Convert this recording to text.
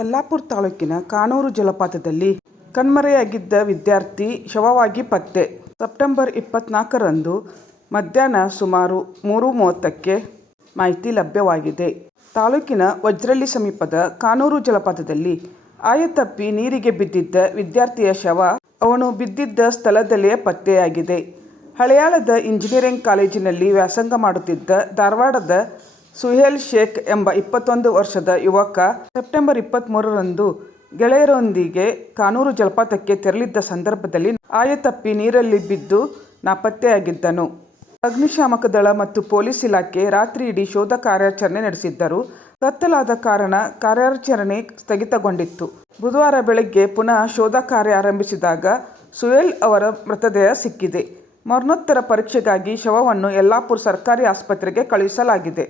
ಯಲ್ಲಾಪುರ ತಾಲೂಕಿನ ಕಾನೂರು ಜಲಪಾತದಲ್ಲಿ ಕಣ್ಮರೆಯಾಗಿದ್ದ ವಿದ್ಯಾರ್ಥಿ ಶವವಾಗಿ ಪತ್ತೆ. ಸೆಪ್ಟೆಂಬರ್ 24ರಂದು ಮಧ್ಯಾಹ್ನ ಸುಮಾರು 3:30ಕ್ಕೆ ಮಾಹಿತಿ ಲಭ್ಯವಾಗಿದೆ. ತಾಲೂಕಿನ ವಜ್ರಳ್ಳಿ ಸಮೀಪದ ಕಾನೂರು ಜಲಪಾತದಲ್ಲಿ ಆಯತಪ್ಪಿ ನೀರಿಗೆ ಬಿದ್ದಿದ್ದ ವಿದ್ಯಾರ್ಥಿಯ ಶವ ಅವನು ಬಿದ್ದಿದ್ದ ಸ್ಥಳದಲ್ಲಿಯೇ ಪತ್ತೆಯಾಗಿದೆ. ಹಳಿಯಾಳದ ಇಂಜಿನಿಯರಿಂಗ್ ಕಾಲೇಜಿನಲ್ಲಿ ವ್ಯಾಸಂಗ ಮಾಡುತ್ತಿದ್ದ ಧಾರವಾಡದ ಸುಹೇಲ್ ಶೇಖ್ ಎಂಬ 21 ವರ್ಷದ ಯುವಕ ಸೆಪ್ಟೆಂಬರ್ 23ರಂದು ಗೆಳೆಯರೊಂದಿಗೆ ಕಾನೂರು ಜಲಪಾತಕ್ಕೆ ತೆರಳಿದ್ದ ಸಂದರ್ಭದಲ್ಲಿ ಆಯತಪ್ಪಿ ನೀರಲ್ಲಿ ಬಿದ್ದು ನಾಪತ್ತೆಯಾಗಿದ್ದನು. ಅಗ್ನಿಶಾಮಕ ದಳ ಮತ್ತು ಪೊಲೀಸ್ ಇಲಾಖೆ ರಾತ್ರಿಯಿಡೀ ಶೋಧ ಕಾರ್ಯಾಚರಣೆ ನಡೆಸಿದ್ದರೂ ಕತ್ತಲಾದ ಕಾರಣ ಕಾರ್ಯಾಚರಣೆ ಸ್ಥಗಿತಗೊಂಡಿತ್ತು. ಬುಧವಾರ ಬೆಳಗ್ಗೆ ಪುನಃ ಶೋಧ ಕಾರ್ಯ ಆರಂಭಿಸಿದಾಗ ಸುಹೇಲ್ ಅವರ ಮೃತದೇಹ ಸಿಕ್ಕಿದೆ. ಮರಣೋತ್ತರ ಪರೀಕ್ಷೆಗಾಗಿ ಶವವನ್ನು ಯಲ್ಲಾಪುರ ಸರ್ಕಾರಿ ಆಸ್ಪತ್ರೆಗೆ ಕಳುಹಿಸಲಾಗಿದೆ.